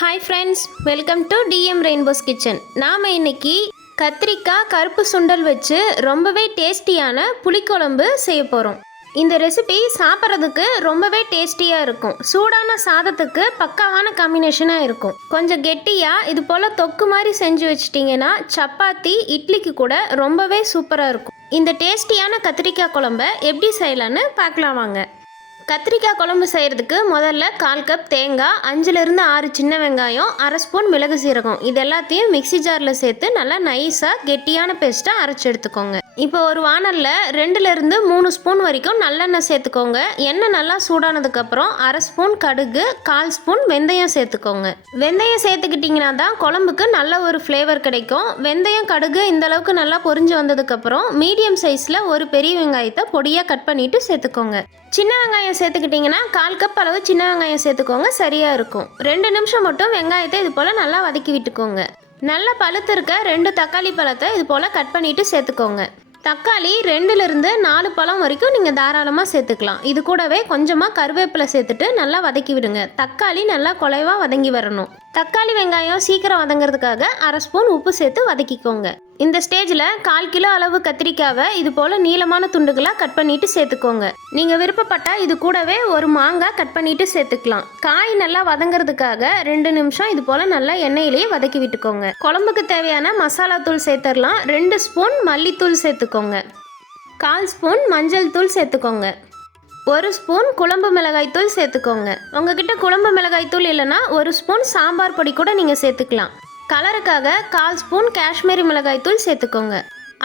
Hi friends, welcome to TM Rainbow's Kitchen. நாம் இன்னைக்கு கத்திரிக்காய் கருப்பு சுண்டல் வச்சு ரொம்பவே டேஸ்டியான புளிக்குழம்பு செய்ய போகிறோம். இந்த ரெசிபி சாப்பிட்றதுக்கு ரொம்பவே டேஸ்டியாக இருக்கும். சூடான சாதத்துக்கு பக்காவான காம்பினேஷனாக இருக்கும். கொஞ்சம் கெட்டியாக இது போல் தொக்கு மாதிரி செஞ்சு வச்சிட்டிங்கன்னா சப்பாத்தி இட்லிக்கு கூட ரொம்பவே சூப்பராக இருக்கும். இந்த டேஸ்டியான கத்திரிக்காய் குழம்பை எப்படி செய்யலான்னு பார்க்கலாம் வாங்க. கத்திரிக்காய் குழம்பு செய்கிறதுக்கு முதல்ல 1/4 கப் தேங்காய், 5லிருந்து 6 சின்ன வெங்காயம், 1/2 ஸ்பூன் மிளகு சீரகம் இது எல்லாத்தையும் மிக்சி ஜாரில் சேர்த்து நல்லா நைஸாக கெட்டியான பேஸ்ட்டாக அரைச்சி எடுத்துக்கோங்க. இப்போ ஒரு வானலில் 2லிருந்து 3 ஸ்பூன் வரைக்கும் நல்லெண்ணெய் சேர்த்துக்கோங்க. எண்ணெய் நல்லா சூடானதுக்கப்புறம் 1/2 ஸ்பூன் கடுகு, 1/4 ஸ்பூன் வெந்தயம் சேர்த்துக்கோங்க. வெந்தயம் சேர்த்துக்கிட்டிங்கன்னா தான் குழம்புக்கு நல்ல ஒரு ஃப்ளேவர் கிடைக்கும். வெந்தயம் கடுகு இந்தளவுக்கு நல்லா பொரிஞ்சு வந்ததுக்கப்புறம் மீடியம் சைஸில் ஒரு பெரிய வெங்காயத்தை பொடியாக கட் பண்ணிவிட்டு சேர்த்துக்கோங்க. சின்ன வெங்காயம் சேர்த்துக்கிட்டிங்கன்னா 1/4 கப் அளவு சின்ன வெங்காயம் சேர்த்துக்கோங்க, சரியாக இருக்கும். 2 நிமிஷம் மட்டும் வெங்காயத்தை இது போல் நல்லா வதக்கி விட்டுக்கோங்க. நல்லா பழுத்து இருக்க 2 தக்காளி பழத்தை இது போல் கட் பண்ணிவிட்டு சேர்த்துக்கோங்க. தக்காளி 2லிருந்து 4 பழம் வரைக்கும் நீங்கள் தாராளமாக சேர்த்துக்கலாம். இது கூடவே கொஞ்சமாக கருவேப்பிலை சேர்த்துட்டு நல்லா வதக்கி விடுங்க. தக்காளி நல்லா குலைவாக வதங்கி வரணும். தக்காளி வெங்காயம் சீக்கிரம் வதங்கிறதுக்காக 1/2 ஸ்பூன் உப்பு சேர்த்து வதக்கிக்கோங்க. இந்த ஸ்டேஜில் 1/4 கிலோ அளவு கத்திரிக்காவை இது போல் நீளமான துண்டுகளாக கட் பண்ணிட்டு சேர்த்துக்கோங்க. நீங்கள் விருப்பப்பட்டால் இது கூடவே ஒரு மாங்காய் கட் பண்ணிட்டு சேர்த்துக்கலாம். காய் நல்லா வதங்கிறதுக்காக 2 நிமிஷம் இது போல் நல்லா எண்ணெயிலேயே வதக்கி விட்டுக்கோங்க. குழம்புக்கு தேவையான மசாலா தூள் சேர்த்துடலாம். 2 ஸ்பூன் மல்லித்தூள் சேர்த்துக்கோங்க. 1/4 ஸ்பூன் மஞ்சள் தூள் சேர்த்துக்கோங்க. 1 ஸ்பூன் குழம்பு மிளகாய் தூள் சேர்த்துக்கோங்க. உங்ககிட்ட குழம்பு மிளகாய் தூள் இல்லைன்னா 1 ஸ்பூன் சாம்பார் பொடி கூட நீங்கள் சேர்த்துக்கலாம். கலருக்காக 1/4 ஸ்பூன் காஷ்மீரி மிளகாய் தூள் சேர்த்துக்கோங்க.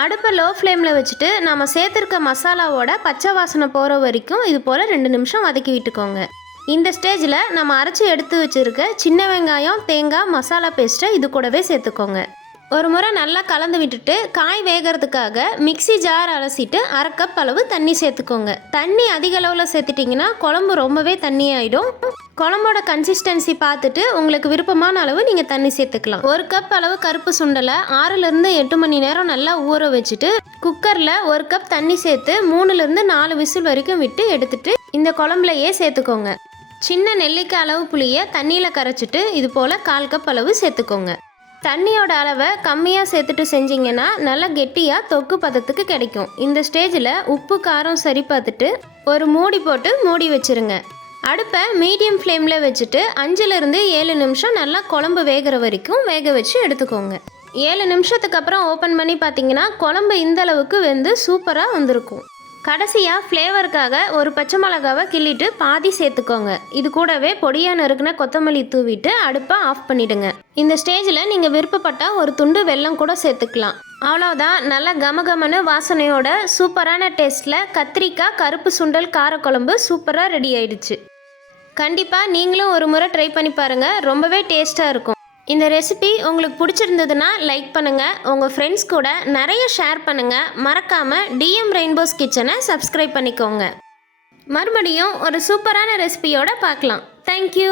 அடுப்பை லோ ஃப்ளேமில் வச்சுட்டு நம்ம சேர்த்துருக்க மசாலாவோட பச்சை வாசனை போகிற வரைக்கும் இது போல் 2 நிமிஷம் வதக்கி விட்டுக்கோங்க. இந்த ஸ்டேஜில் நம்ம அரைச்சி எடுத்து வச்சுருக்க சின்ன வெங்காயம், தேங்காய், மசாலா பேஸ்ட்டை இது கூடவே சேர்த்துக்கோங்க. ஒரு முறை நல்லா கலந்து விட்டுட்டு காய் வேகிறதுக்காக மிக்சி ஜார் அலசிட்டு 1/2 கப் அளவு தண்ணி சேர்த்துக்கோங்க. தண்ணி அதிக அளவில் சேர்த்துட்டிங்கன்னா குழம்பு ரொம்பவே தண்ணி ஆகிடும். குழம்போட கன்சிஸ்டன்சி பார்த்துட்டு உங்களுக்கு விருப்பமான அளவு நீங்கள் தண்ணி சேர்த்துக்கலாம். 1 கப் அளவு கருப்பு சுண்டலை 6லிருந்து 8 மணி நேரம் நல்லா ஊற வச்சுட்டு குக்கரில் 1 கப் தண்ணி சேர்த்து 3லிருந்து 4 விசில் வரைக்கும் விட்டு எடுத்துட்டு இந்த குழம்புலையே சேர்த்துக்கோங்க. சின்ன நெல்லிக்காய் அளவு புளியை தண்ணியில் கரைச்சிட்டு இது போல் 1/4 கப் அளவு சேர்த்துக்கோங்க. தண்ணியோட அளவை கம்மியாக சேர்த்துட்டு செஞ்சிங்கன்னா நல்லா கெட்டியாக தொக்கு பதத்துக்கு கிடைக்கும். இந்த ஸ்டேஜில் உப்பு காரம் சரி பார்த்துட்டு ஒரு மூடி போட்டு மூடி வச்சுருங்க. அடுப்பை மீடியம் ஃப்ளேமில் வச்சுட்டு 5லிருந்து 7 நிமிஷம் நல்லா குழம்பு வேகிற வரைக்கும் வேக வச்சு எடுத்துக்கோங்க. 7 நிமிஷத்துக்கு அப்புறம் ஓப்பன் பண்ணி பார்த்தீங்கன்னா குழம்பு இந்த அளவுக்கு வெந்து சூப்பராக வந்திருக்கும். கடைசியாக ஃப்ளேவருக்காக ஒரு பச்சை மிளகாவை கிள்ளிட்டு பாதி சேர்த்துக்கோங்க. இது கூடவே பொடியாக நறுக்குன கொத்தமல்லி தூவிட்டு அடுப்பை ஆஃப் பண்ணிவிடுங்க. இந்த ஸ்டேஜில் நீங்கள் விருப்பப்பட்டால் ஒரு துண்டு வெல்லம் கூட சேர்த்துக்கலாம். அவ்வளோதான், நல்ல கமகமனு வாசனையோட சூப்பரான டேஸ்ட்டில் கத்திரிக்காய் கருப்பு சுண்டல் காரக்குழம்பு சூப்பராக ரெடி ஆயிடுச்சு. கண்டிப்பாக நீங்களும் ஒரு முறை ட்ரை பண்ணி பாருங்கள், ரொம்பவே டேஸ்ட்டாக இருக்கும். இந்த ரெசிபி உங்களுக்கு பிடிச்சிருந்ததுன்னா லைக் பண்ணுங்கள், உங்கள் ஃப்ரெண்ட்ஸ் கூட நிறைய ஷேர் பண்ணுங்கள். மறக்காமல் டிஎம் ரெயின்போஸ் கிச்சனை சப்ஸ்கிரைப் பண்ணிக்கோங்க. மறுபடியும் ஒரு சூப்பரான ரெசிபியோடு பார்க்கலாம். தேங்க்யூ.